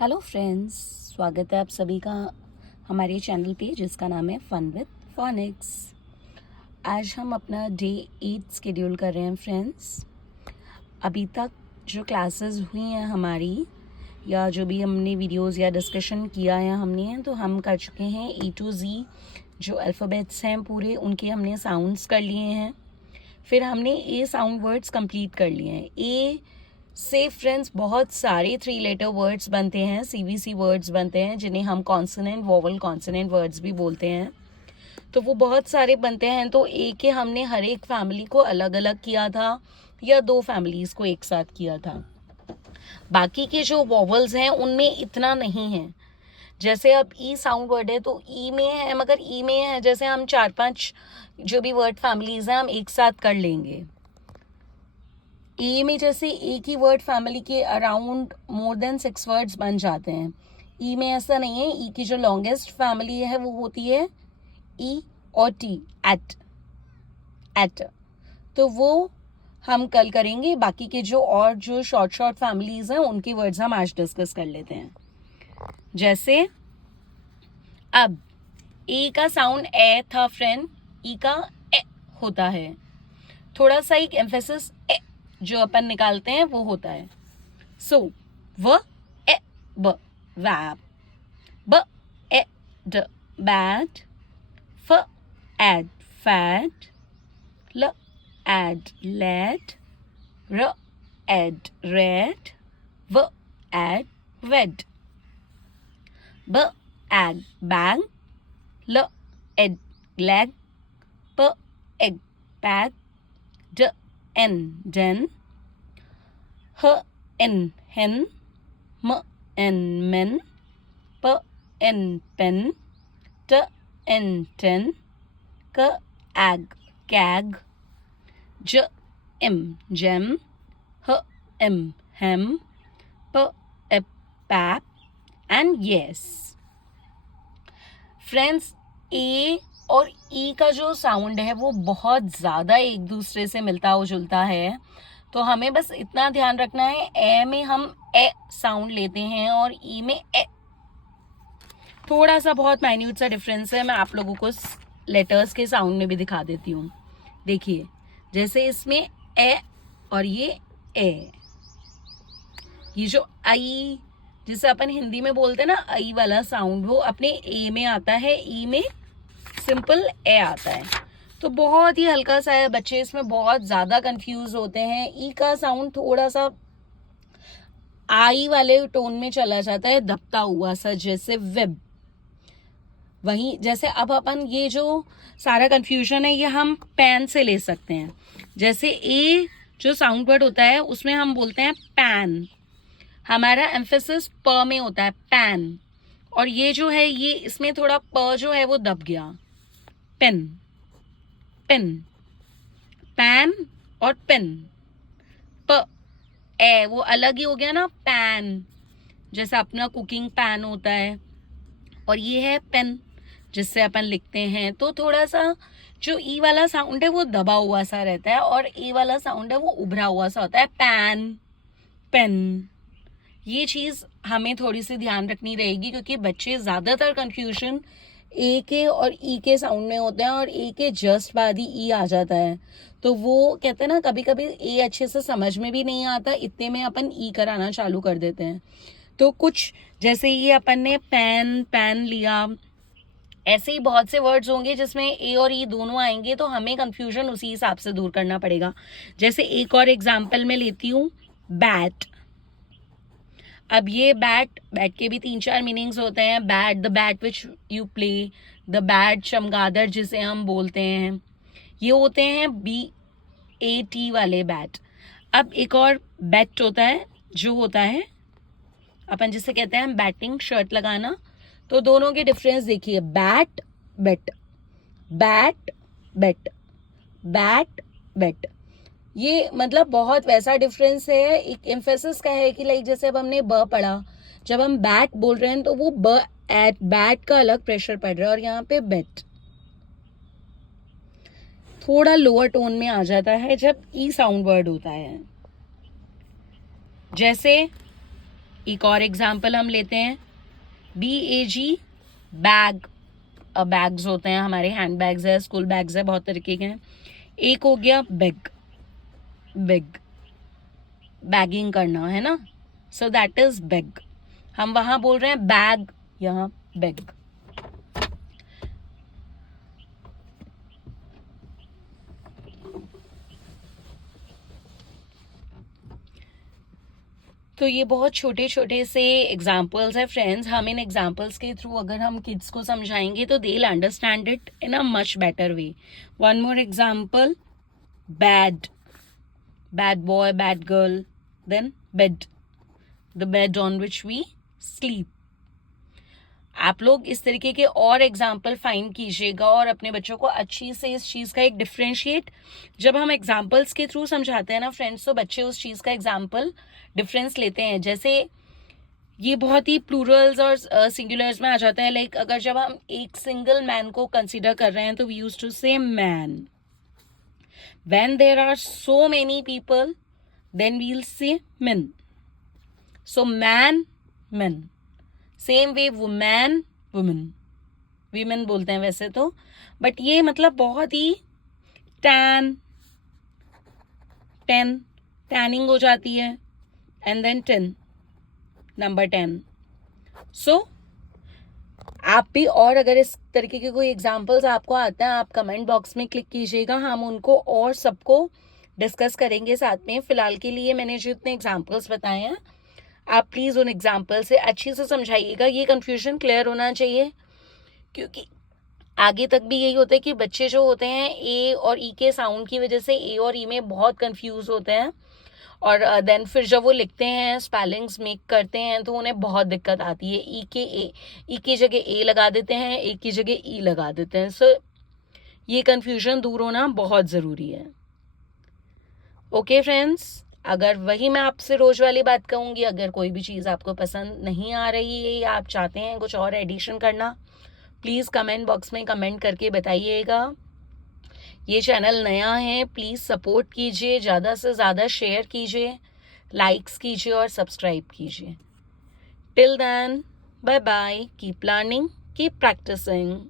Hello friends, स्वागत है आप सभी का हमारे चैनल पे जिसका नाम है फन विद फोनिक्स। आज हम अपना डे 8 शेड्यूल कर रहे हैं फ्रेंड्स। अभी तक जो क्लासेस हुई हैं हमारी, या जो भी हमने वीडियोस या डिस्कशन किया है हमने, तो हम कर चुके हैं A to Z जो अल्फ़ाबेट्स हैं पूरे, उनके हमने साउंड्स कर लिए हैं। फिर हमने ए साउंड वर्ड्स कंप्लीट कर लिए हैं। ए से फ्रेंड्स बहुत सारे 3 लेटर वर्ड्स बनते हैं, CVC वर्ड्स बनते हैं, जिन्हें हम कॉन्सोनेंट वोवल कॉन्सोनेंट वर्ड्स भी बोलते हैं। तो वो बहुत सारे बनते हैं। तो ए के हमने हर एक फैमिली को अलग अलग किया था या 2 फैमिलीज को एक साथ किया था। बाकी के जो वोवल्स हैं उनमें इतना नहीं है। जैसे अब ई साउंड वर्ड है तो ई में है, मगर ई में है जैसे हम 4-5 जो भी वर्ड फैमिलीज हैं हम एक साथ कर लेंगे। ए में जैसे एक ही वर्ड फैमिली के अराउंड मोर देन 6 वर्ड्स बन जाते हैं। ई में ऐसा नहीं है। ई की जो लॉन्गेस्ट फैमिली है वो होती है ई और टी, एट एट। तो वो हम कल करेंगे। बाकी के जो शॉर्ट फैमिलीज हैं उनके वर्ड्स हम आज डिस्कस कर लेते हैं। जैसे अब ए का साउंड ए था फ्रेंड, ई का ए होता है। थोड़ा सा एक एम्फेसिस ए जो अपन निकालते हैं वो होता है। सो व ए ब, वैब। ब ए ड, बैड। फ एड, फैड। ल एड, लेड। र एड, रेड। व एड, वेड। ब एड, बैग। ल एड, लैग। प एग, पैग। ड एन, den। ह एन, hen। म एन, men। प एन, pen। ट एन, ten। क एग, cag। ज एम, gem। ह एम, hem। प एप, pap। And yes। Friends, A और ई का जो साउंड है वो बहुत ज़्यादा एक दूसरे से मिलता जुलता है। तो हमें बस इतना ध्यान रखना है, ए में हम ए साउंड लेते हैं और ई में ए। थोड़ा सा बहुत माइन्यूट सा डिफरेंस है। मैं आप लोगों को लेटर्स के साउंड में भी दिखा देती हूँ। देखिए, जैसे इसमें ए और ये ए, ये जो आई जिसे अपन हिंदी में बोलते हैं ना, आई वाला साउंड, वो अपने ए में आता है, ई में सिंपल ए आता है। तो बहुत ही हल्का सा है। बच्चे इसमें बहुत ज्यादा कंफ्यूज होते हैं। ई का साउंड थोड़ा सा आई वाले टोन में चला जाता है, दबता हुआ सा, जैसे वेब। वहीं जैसे अब अपन ये जो सारा कंफ्यूजन है ये हम पैन से ले सकते हैं। जैसे ए जो साउंड वर्ड होता है उसमें हम बोलते हैं पैन, हमारा एम्फेसिस प में होता है, पैन। और ये जो है ये इसमें थोड़ा प जो है वो दब गया, पेन। पेन, पैन और पेन। प ए वो अलग ही हो गया ना, पैन जैसे अपना कुकिंग पैन होता है, और ये है पेन जिससे अपन लिखते हैं। तो थोड़ा सा जो ई वाला साउंड है वो दबा हुआ सा रहता है और ए वाला साउंड है वो उभरा हुआ सा होता है, पैन, पेन। ये चीज हमें थोड़ी सी ध्यान रखनी रहेगी, क्योंकि बच्चे ज्यादातर कंफ्यूजन ए के और ई के साउंड में होते हैं और ए के जस्ट बाद ही ई आ जाता है। तो वो कहते हैं ना, कभी कभी ए अच्छे से समझ में भी नहीं आता, इतने में अपन ई कराना चालू कर देते हैं। तो कुछ जैसे ये अपन ने पैन, पैन लिया, ऐसे ही बहुत से वर्ड्स होंगे जिसमें ए और ई दोनों आएंगे, तो हमें कंफ्यूजन उसी हिसाब से दूर करना पड़ेगा। जैसे एक और एग्जाम्पल में लेती हूँ, बैट। अब ये बैट, बैट के भी 3-4 मीनिंग्स होते हैं। Bat, the bat which you play, the bat चमगादड़ जिसे हम बोलते हैं, ये होते हैं BAT वाले बैट। अब एक और बैट होता है, जो होता है अपन जिसे कहते हैं बैटिंग, शर्ट लगाना। तो दोनों के डिफरेंस देखिए, बैट, बेट, बैट, बेट, बैट, बेट। ये मतलब बहुत वैसा डिफरेंस है। एक एम्फेसिस का है कि लाइक जैसे अब हमने ब पढ़ा, जब हम बैट बोल रहे हैं तो वो ब एट, बैट का अलग प्रेशर पड़ रहा है, और यहाँ पे बेट थोड़ा लोअर टोन में आ जाता है जब ई साउंड वर्ड होता है। जैसे एक और एग्जाम्पल हम लेते हैं, BAG बैग। बैग्स होते हैं हमारे, हैंड बैग्स है, स्कूल बैग्स है, बहुत तरीके के हैं। एक हो गया बिग, बिग बैगिंग करना है ना, सो दैट इज बिग। हम वहां बोल रहे हैं बैग, यहाँ बिग। तो ये बहुत छोटे छोटे से एग्जाम्पल्स है फ्रेंड्स। हम इन एग्जाम्पल्स के थ्रू अगर हम किड्स को समझाएंगे तो they will understand it in a much better way. One more example, bad, bad boy, bad girl, then bed, the bed on which we sleep. आप लोग इस तरीके के और एग्जाम्पल फाइंड कीजिएगा और अपने बच्चों को अच्छी से इस चीज का एक डिफरेंशिएट, जब हम एग्जाम्पल्स के थ्रू समझाते हैं ना फ्रेंड्स, तो बच्चे उस चीज का एग्जाम्पल डिफरेंस लेते हैं। जैसे ये बहुत ही प्लूरल्स और सिंगुलर्स में आ जाते हैं। लाइक अगर जब हम एक सिंगल मैन को कंसिडर कर रहे हैं तो we use to say man. When there are so many people then we will say men. So man, men. Same way woman, women, women बोलते हैं वैसे तो, बट ये मतलब बहुत ही टैन, टेन, टैनिंग हो जाती है, एंड देन 10, नंबर 10। सो आप भी, और अगर इस तरीके के कोई एग्जाम्पल्स आपको आता है आप कमेंट बॉक्स में क्लिक कीजिएगा, हम उनको और सबको डिस्कस करेंगे साथ में। फिलहाल के लिए मैंने जो इतने एग्जाम्पल्स बताए हैं, आप प्लीज उन एग्जाम्पल से अच्छे से समझाइएगा। ये कंफ्यूजन क्लियर होना चाहिए, क्योंकि आगे तक भी यही होता है कि बच्चे जो होते हैं ए और ई के साउंड की वजह से ए और ई में बहुत कंफ्यूज होते हैं, और देन फिर जब वो लिखते हैं, स्पेलिंग्स मेक करते हैं, तो उन्हें बहुत दिक्कत आती है। ई की जगह ए लगा देते हैं, ए की जगह ई लगा देते हैं। सो ये कंफ्यूजन दूर होना बहुत ज़रूरी है। ओके फ्रेंड्स, अगर वही मैं आपसे रोज वाली बात कहूँगी, अगर कोई भी चीज़ आपको पसंद नहीं आ रही है या आप चाहते हैं कुछ और एडिशन करना, प्लीज़ कमेंट बॉक्स में कमेंट करके बताइएगा। ये चैनल नया है, प्लीज़ सपोर्ट कीजिए, ज़्यादा से ज़्यादा शेयर कीजिए, लाइक्स कीजिए और सब्सक्राइब कीजिए। Till then, bye bye, keep learning, keep practising.